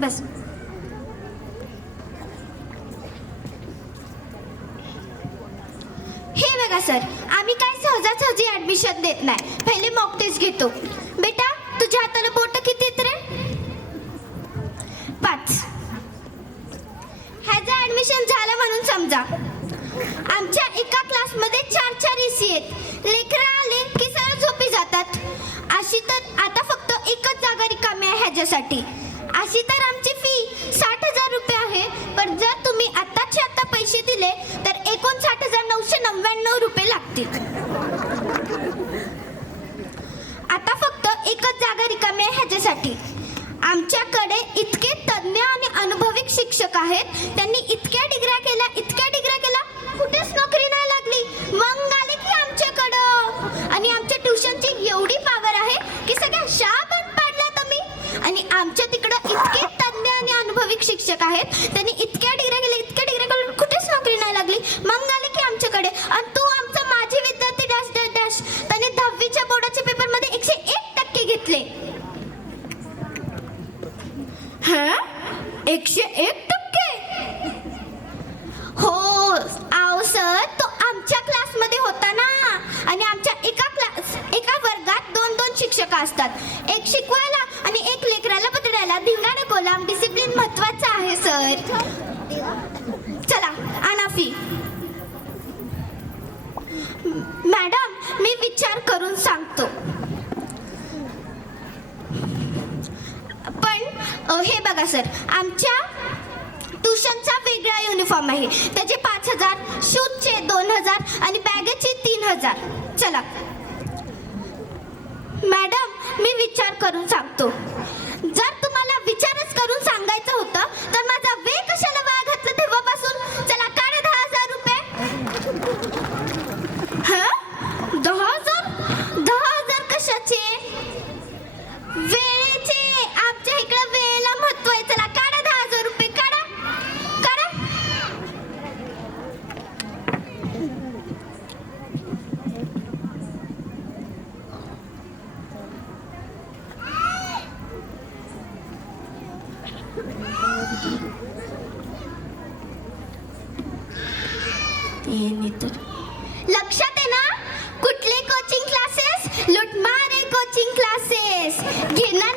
बस. हे बघा सर, आम्ही काय सहजासहजी ऍडमिशन देत नाही. पहिले मॉक टेस्ट घेतो. बेटा तुझ्या हाताला बोट किती आहेत रे? 5. ह्याचं ऍडमिशन झालं म्हणून समजा. आमच्या एका क्लासमध्ये 4 EC आहेत. लेकरं आले की सरळ झोपी जातात. अशी तर आता फक्त एकच जागा रिकामी आहे ह्याच्यासाठी. अशी तर आमची फी 60,000 रुपये आहे. पण जर तुम्ही आत्ताचे आत्ता पैसे दिले तर 59,999 रुपये लागतील. आता फक्त एकच जागा रिकामी आहे ह्याच्यासाठी. आमच्याकडे इतके तज्ञ आणि अनुभवी शिक्षक आहेत. त्यांनी इतक्या डिग्र्या केल्या, कुठेच नोकरी नाही लागली. मग आले की आमच्याकडं. आणि आमच्या ट्युशनची एवढी पॉवर आहे की सगळ्या शाळा बंद पाडल्या तुम्ही. आणि आमच्या तिकडं इतके तज्ञ आणि अनुभवी शिक्षक आहेत. त्यांनी इतक्या डिग्र्या केल्या, कुठेच नोकरी नाही लागली. मग आले की आमच्याकडे. आणि तू आमचा माझे विद्यार्थी डॅश डॅश डॅश त्याने 10वीच्या बोर्डाच्या पेपरमध्ये 101% घेतले. 101%? हो आओ सर, तो आमच्या क्लासमध्ये होता ना. आणि आमच्या एका वर्गात 2 शिक्षक असतात. एक शिकवायला आणि एक लेकराला पकडायला. धिंगाणा कोलाम, डिसिप्लिन महत्वाचा आहे सर. चला आणा फी. मॅडम मी विचार करून सांगतो. पण हे बघा सर, आमच्या ट्युशनचा वेगळा युनिफॉर्म आहे. त्याचे 5,000, शूजचे 2,000 आणि बॅगेचे 3,000. चला मॅडम मी विचार करून सांगतो. जर तुम्हाला विचारच करून सांगायचं होतं तर माझा वेळ कशाला वाया घातला तेव्हापासून. चला काढा 10,000 रुपये. 10,000 कशाचे? वेळेचे. आमच्या इकडे वेळेला महत्व आहे. चला काढा 10,000 रुपये. काढा. लक्षात आहे ना? कुठले कोचिंग क्लासेस? लुटमारे कोचिंग क्लासेस. घेणार